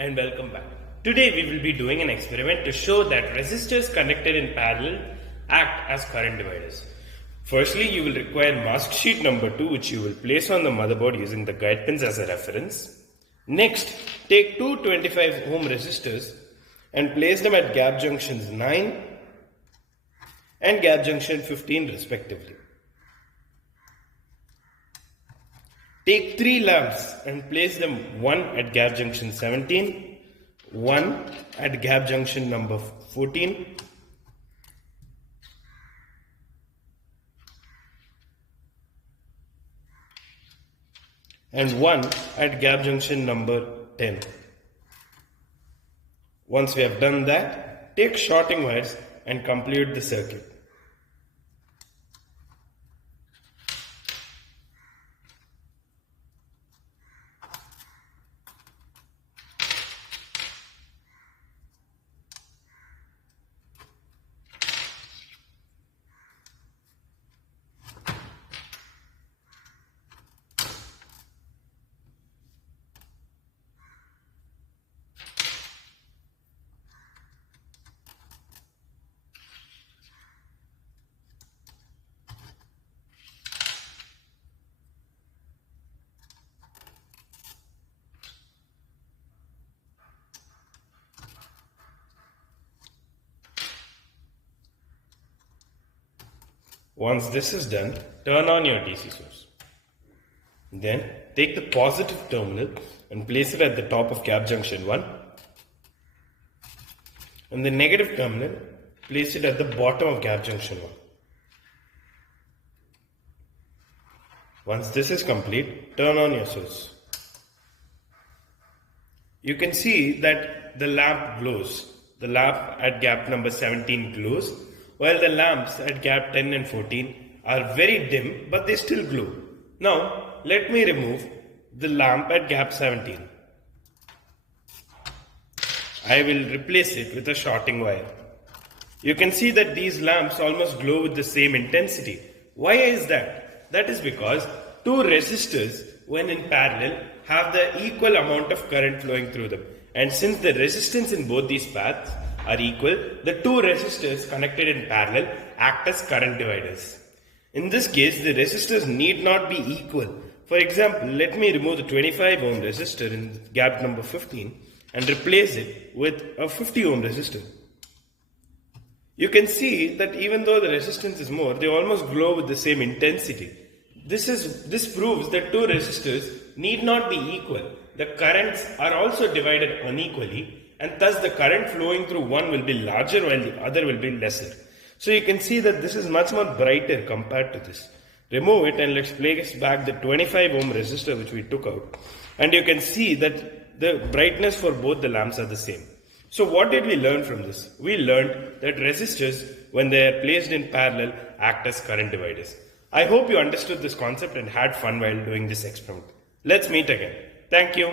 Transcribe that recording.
and welcome back. Today we will be doing an experiment to show that resistors connected in parallel act as current dividers. Firstly, you will require mask sheet number 2, which you will place on the motherboard using the guide pins as a reference. Next, take two 25 ohm resistors and place them at gap junctions 9 and gap junction 15 respectively. Take three lamps and place them one at gap junction 17, one at gap junction number 14, and one at gap junction number 10. Once we have done that, take shorting wires and complete the circuit. Once this is done, turn on your DC source. Then take the positive terminal and place it at the top of gap junction 1, and the negative terminal, place it at the bottom of gap junction 1. Once this is complete, turn on your source. You can see that the lamp glows. The lamp at gap number 17 glows, while the lamps at gap 10 and 14 are very dim, but they still glow. Now, let me remove the lamp at gap 17. I will replace it with a shorting wire. You can see that these lamps almost glow with the same intensity. Why is that? That is because two resistors, when in parallel, have the equal amount of current flowing through them. And since the resistance in both these paths are equal, the two resistors connected in parallel act as current dividers. In this case, the resistors need not be equal. For example, let me remove the 25 ohm resistor in gap number 15 and replace it with a 50 ohm resistor. You can see that even though the resistance is more, they almost glow with the same intensity. This proves that two resistors need not be equal. The currents are also divided unequally, and thus the current flowing through one will be larger while the other will be lesser. So you can see that this is much more brighter compared to this. Remove it and let's place back the 25 ohm resistor which we took out. And you can see that the brightness for both the lamps are the same. So what did we learn from this? We learned that resistors, when they are placed in parallel, act as current dividers. I hope you understood this concept and had fun while doing this experiment. Let's meet again. Thank you.